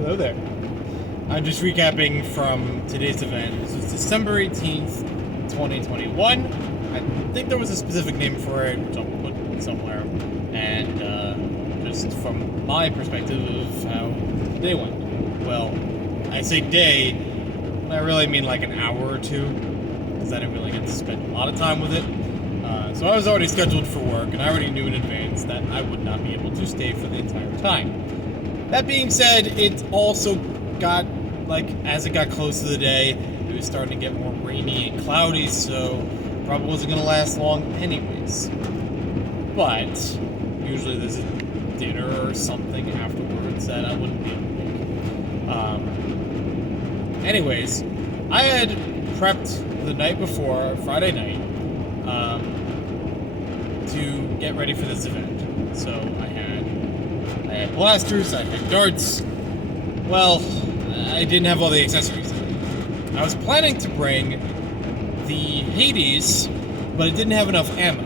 Hello there. I'm just recapping from today's event. This was December 18th, 2021. I think there was a specific name for it, which I'll put somewhere. And just from my perspective of how the day went. Well, I say day, but I really mean like an hour or two, because I didn't really get to spend a lot of time with it. So I was already scheduled for work, and I already knew in advance that I would not be able to stay for the entire time. That being said, it also got, as it got close to the day, it was starting to get more rainy and cloudy, so probably wasn't going to last long anyways. But usually there's a dinner or something afterwards that I wouldn't be able to make. Anyways, I had prepped the night before, Friday night, to get ready for this event. So I had blasters, I had darts. Well, I didn't have all the accessories. I was planning to bring the Hades, but it didn't have enough ammo.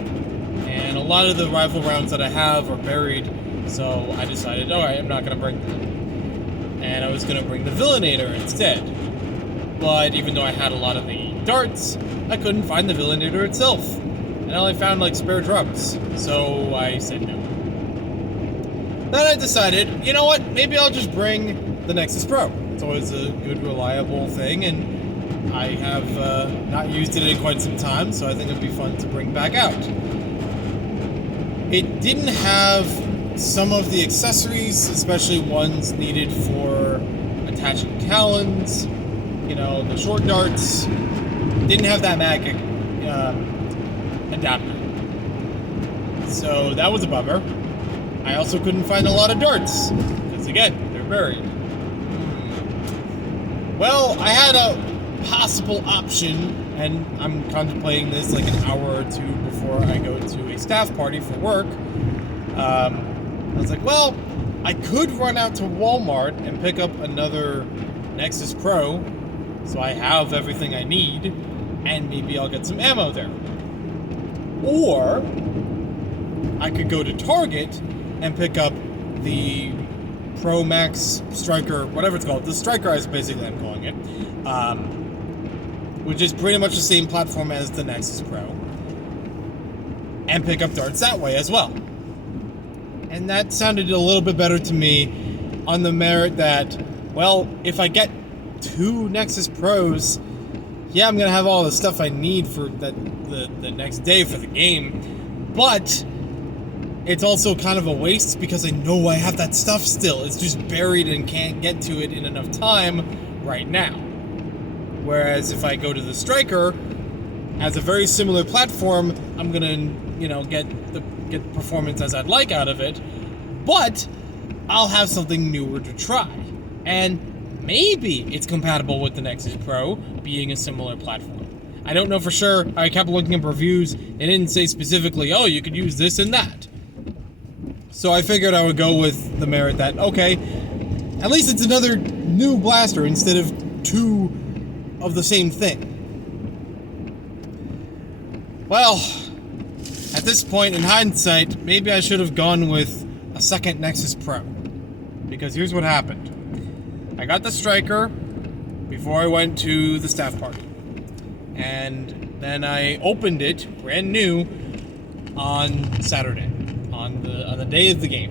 And a lot of the rifle rounds that I have are buried, so I decided, alright, I'm not going to bring them. And I was going to bring the Villainator instead. But even though I had a lot of the darts, I couldn't find the Villainator itself. And I only found, spare drums. So I said no. Then I decided, you know what, maybe I'll just bring the Nexus Pro. It's always a good, reliable thing, and I have not used it in quite some time, so I think it'd be fun to bring back out. It didn't have some of the accessories, especially ones needed for attaching talons, the short darts. Didn't have that mag adapter. So that was a bummer. I also couldn't find a lot of darts, because again, they're buried. Well, I had a possible option, and I'm contemplating this like an hour or two before I go to a staff party for work. I was like, well, I could run out to Walmart and pick up another Nexus Pro, so I have everything I need, and maybe I'll get some ammo there. Or I could go to Target and pick up the Pro Max Stryker, whatever it's called. The Stryker is basically I'm calling it, which is pretty much the same platform as the Nexus Pro, and pick up darts that way as well. And that sounded a little bit better to me on the merit that, well, if I get 2 Nexus Pros, yeah, I'm going to have all the stuff I need for the next day for the game, but it's also kind of a waste because I know I have that stuff still. It's just buried and can't get to it in enough time right now. Whereas if I go to the Stryker, as a very similar platform, I'm gonna, get the performance as I'd like out of it, but I'll have something newer to try. And maybe it's compatible with the Nexus Pro, being a similar platform. I don't know for sure. I kept looking up reviews. It didn't say specifically, oh, you could use this and that. So I figured I would go with the merit that, okay, at least it's another new blaster instead of 2 of the same thing. Well, at this point in hindsight, maybe I should have gone with a second Nexus Pro. Because here's what happened. I got the Stryker before I went to the staff party. And then I opened it, brand new, on Saturday. On the day of the game.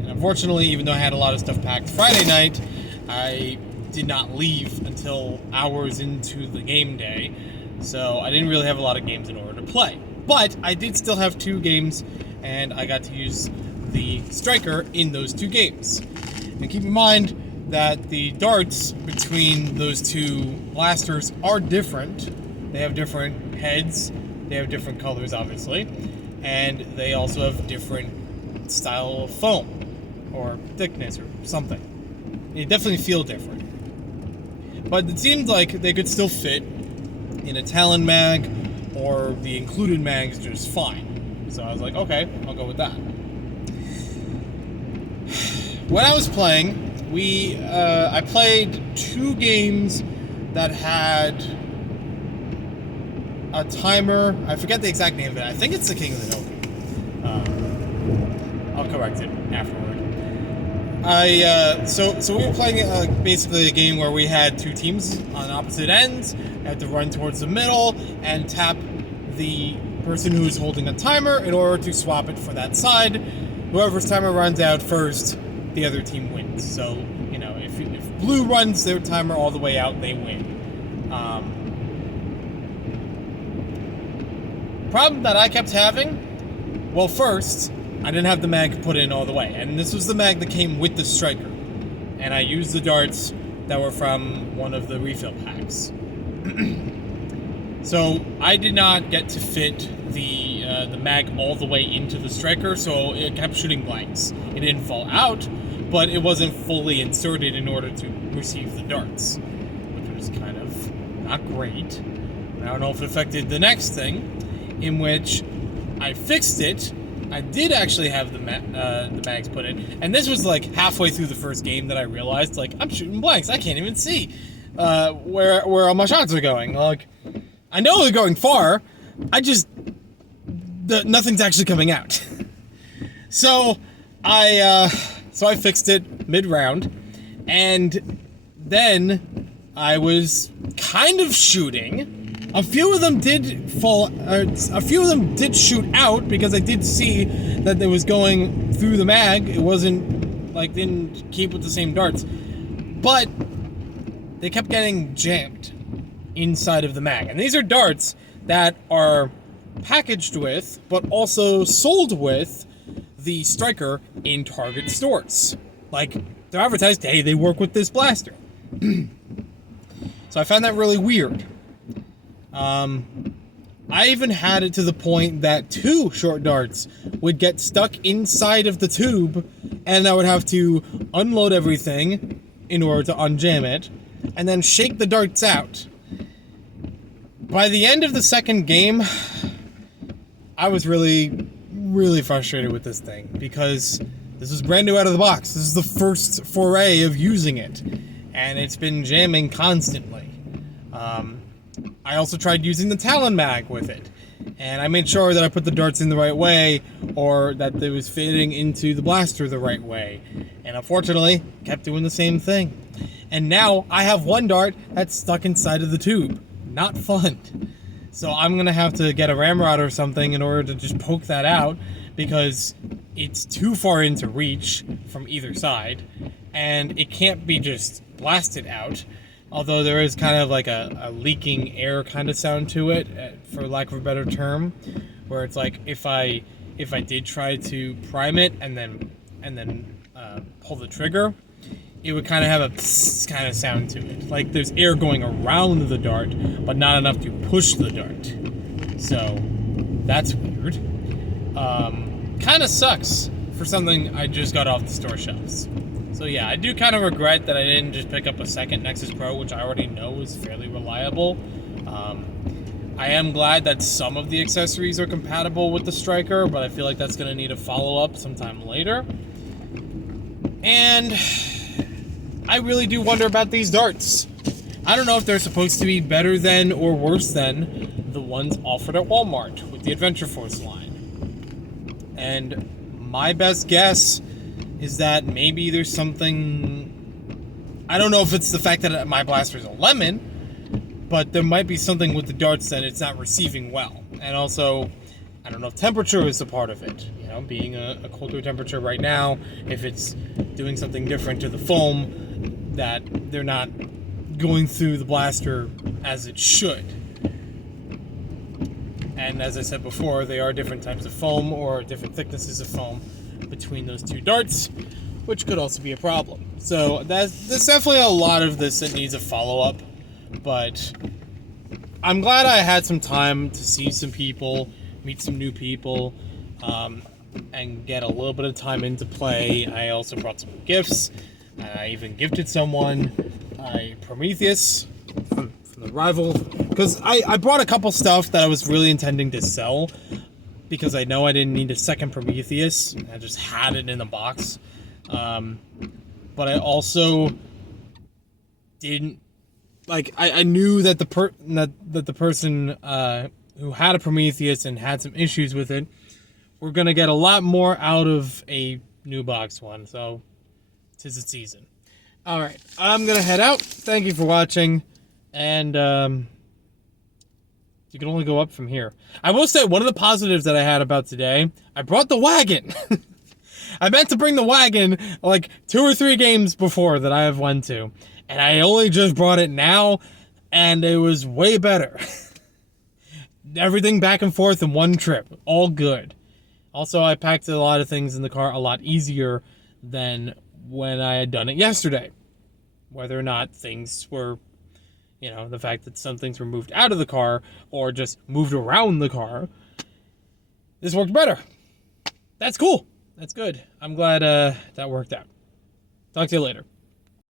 And unfortunately, even though I had a lot of stuff packed Friday night, I did not leave until hours into the game day, so I didn't really have a lot of games in order to play. But I did still have 2 games, and I got to use the Stryker in those 2 games. And keep in mind that the darts between those 2 blasters are different. They have different heads, they have different colors, obviously, and they also have different style of foam or thickness or something. They definitely feel different. But it seemed like they could still fit in a Talon mag or the included mags just fine. So I was like, okay, I'll go with that. When I was playing, I played 2 games that had a timer. I forget the exact name of it. I think it's the King of the Hill. I'll correct it afterward. So we were playing basically a game where we had two teams on opposite ends. I had to run towards the middle and tap the person who is holding a timer in order to swap it for that side. Whoever's timer runs out first, the other team wins. So, you know, if blue runs their timer all the way out, they win. Problem that I kept having, well, first, I didn't have the mag put in all the way, and this was the mag that came with the Stryker, and I used the darts that were from one of the refill packs. So I did not get to fit the mag all the way into the Stryker, so it kept shooting blanks. It didn't fall out, but it wasn't fully inserted in order to receive the darts, which was kind of not great. I don't know if it affected the next thing, in which I fixed it. I did actually have the mags put in, and this was like halfway through the first game that I realized, like, I'm shooting blanks. I can't even see where all my shots are going. Like, I know they're going far. Nothing's actually coming out. So I fixed it mid-round, and then I was kind of shooting. A few of them did fall. A few of them did shoot out because I did see that it was going through the mag. It wasn't like didn't keep with the same darts, but they kept getting jammed inside of the mag. And these are darts that are packaged with, but also sold with, the Stryker in Target stores. Like, they're advertised, hey, they work with this blaster. So I found that really weird. I even had it to the point that 2 short darts would get stuck inside of the tube, and I would have to unload everything in order to unjam it, and then shake the darts out. By the end of the second game, I was really, really frustrated with this thing, because this was brand new out of the box. This is the first foray of using it, and it's been jamming constantly. I also tried using the Talon mag with it, and I made sure that I put the darts in the right way, or that it was fitting into the blaster the right way, and unfortunately, kept doing the same thing. And now, I have one dart that's stuck inside of the tube. Not fun. So I'm gonna have to get a ramrod or something in order to just poke that out, because it's too far into reach from either side, and it can't be just blasted out. Although there is kind of like a leaking air kind of sound to it, for lack of a better term, where it's like if I did try to prime it and then pull the trigger, it would kind of have a psst kind of sound to it. Like there's air going around the dart, but not enough to push the dart. So that's weird. Kind of sucks for something I just got off the store shelves. So yeah, I do kind of regret that I didn't just pick up a second Nexus Pro, which I already know is fairly reliable. I am glad that some of the accessories are compatible with the Stryker, but I feel like that's going to need a follow-up sometime later. And I really do wonder about these darts. I don't know if they're supposed to be better than or worse than the ones offered at Walmart with the Adventure Force line. And my best guess is that maybe there's something... I don't know if it's the fact that my blaster is a lemon, but there might be something with the darts that it's not receiving well. And also, I don't know if temperature is a part of it. You know, being a colder temperature right now, if it's doing something different to the foam, that they're not going through the blaster as it should. And as I said before, they are different types of foam or different thicknesses of foam between those two darts, which could also be a problem. So there's definitely a lot of this that needs a follow-up, but I'm glad I had some time to see some people, meet some new people, and get a little bit of time into play. I also brought some gifts. I even gifted someone a Prometheus from the rival, because I brought a couple stuff that I was really intending to sell, because I know I didn't need a second Prometheus. I just had it in the box. But I also didn't... Like, I knew that the person who had a Prometheus and had some issues with it were going to get a lot more out of a new box one. So 'tis the season. All right, I'm gonna head out. Thank you for watching, and you can only go up from here. I will say one of the positives that I had about today, I brought the wagon. I meant to bring the wagon like 2 or 3 games before that I have went to, and I only just brought it now, and it was way better. Everything back and forth in one trip, all good. Also, I packed a lot of things in the car a lot easier than when I had done it yesterday. Whether or not things were, you know, the fact that some things were moved out of the car or just moved around the car, this worked better. That's cool. That's good. I'm glad that worked out. Talk to you later.